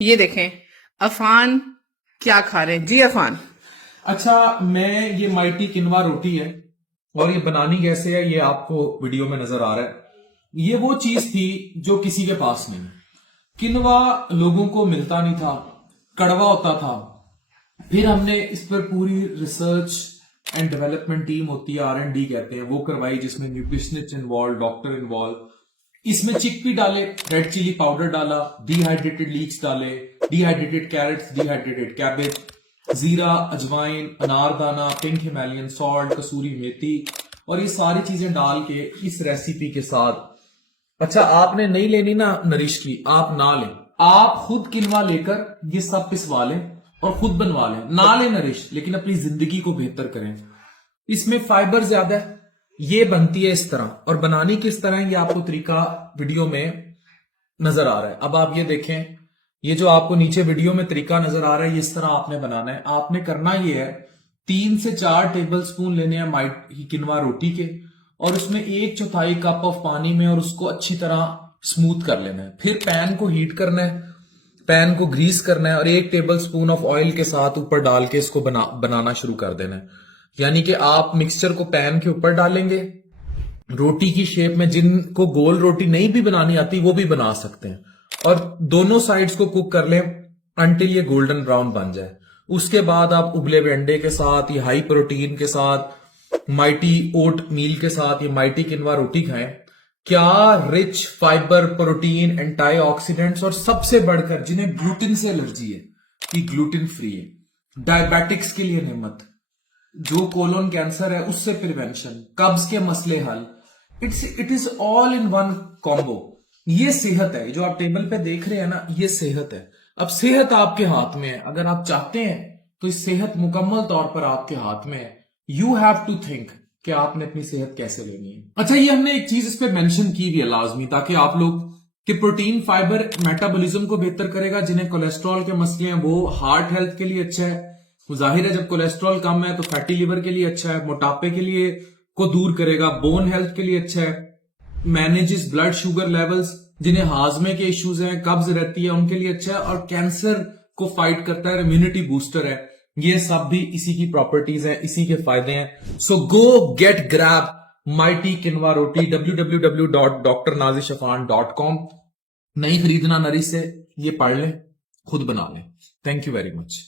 ये देखें अफान क्या खा रहे हैं जी अफान। अच्छा, मैं ये माइटी किनवा रोटी है और ये बनानी कैसे है ये आपको वीडियो में नजर आ रहा है। ये वो चीज थी जो किसी के पास नहीं। किनवा लोगों को मिलता नहीं था, कड़वा होता था। फिर हमने इस पर पूरी रिसर्च एंड डेवलपमेंट टीम होती है, R&D कहते हैं, वो करवाई, जिसमें न्यूट्रिशनिस्ट इन्वॉल्व, डॉक्टर इन्वॉल्व। इसमें चिकपी डाले, रेड चिली पाउडर डाला, डिहाइड्रेटेड लीक्स डाले, डिहाइड्रेटेड कैरेट्स, डिहाइड्रेटेड कैबेज, जीरा, अजवाइन, अनारदाना, पिंक हिमालयन सॉल्ट, कसूरी मेथी, और ये सारी चीजें डाल के इस रेसिपी के साथ। अच्छा, आपने नहीं लेनी ना नरिश की, आप ना लें। आप खुद किनवा लेकर ये सब पिसवा लें और खुद बनवा लें। ना लें नरिश, लेकिन अपनी जिंदगी को बेहतर करें। इसमें फाइबर ज्यादा है। ये बनती है इस तरह, और बनानी किस तरह है ये आपको तरीका वीडियो में नजर आ रहा है। अब आप ये देखें, ये जो आपको नीचे वीडियो में तरीका नजर आ रहा है, ये इस तरह आपने बनाना है। आपने करना ये है, 3 से 4 टेबल स्पून लेने हैं माइट किनवा रोटी के, और उसमें 1/4 कप ऑफ पानी में, और उसको अच्छी तरह स्मूथ कर लेना है। फिर पैन को हीट करना है, पैन को ग्रीस करना है, और 1 टेबल स्पून ऑफ ऑयल के साथ ऊपर डाल के इसको बनाना शुरू कर देना है। यानी कि आप मिक्सचर को पैन के ऊपर डालेंगे, रोटी की शेप में। जिनको गोल रोटी नहीं भी बनानी आती वो भी बना सकते हैं, और दोनों साइड्स को कुक कर लें अंटिल ये गोल्डन ब्राउन बन जाए। उसके बाद आप उबले हुए अंडे के साथ, ये हाई प्रोटीन के साथ, माइटी ओट मील के साथ ये माइटी किनवा रोटी खाएं। क्या रिच फाइबर, प्रोटीन, एंटीऑक्सीडेंट्स, और सबसे बढ़कर जिन्हें ग्लूटेन से एलर्जी है, कि ग्लूटेन फ्री है। डायबिटिक्स के लिए नेमत, जो कोलोन कैंसर है उससे प्रिवेंशन, कब्ज के मसले हल। It is all in one combo. ये सेहत है, जो आप टेबल पे देख रहे हैं ना, ये सेहत है। अब सेहत आपके हाथ में है। अगर आप चाहते हैं तो इस सेहत मुकम्मल तौर पर आपके हाथ में है। यू हैव टू थिंक कि आपने अपनी सेहत कैसे लेनी है। अच्छा, ये हमने एक चीज इस पे मेंशन की भी है लाजमी, ताकि आप लोग कि प्रोटीन फाइबर मेटाबॉलिज्म को बेहतर करेगा। जिन्हें कोलेस्ट्रॉल के मसले हैं वो हार्ट हेल्थ के लिए अच्छा है। जाहिर है जब कोलेस्ट्रॉल कम है तो फैटी लिवर के लिए अच्छा है, मोटापे के लिए को दूर करेगा, बोन हेल्थ के लिए अच्छा है, मैनेजेस ब्लड शुगर लेवल्स, जिन्हें हाजमे के इश्यूज हैं, कब्ज रहती है, उनके लिए अच्छा है, और कैंसर को फाइट करता है, इम्यूनिटी बूस्टर है। ये सब भी इसी की प्रॉपर्टीज हैं, इसी के फायदे हैं। सो गो गेट ग्रैब माइटी किनवा रोटी, www.drnazishafan.com। नहीं खरीदना नरी से, ये पढ़ लें, खुद बना लें। Thank you very much.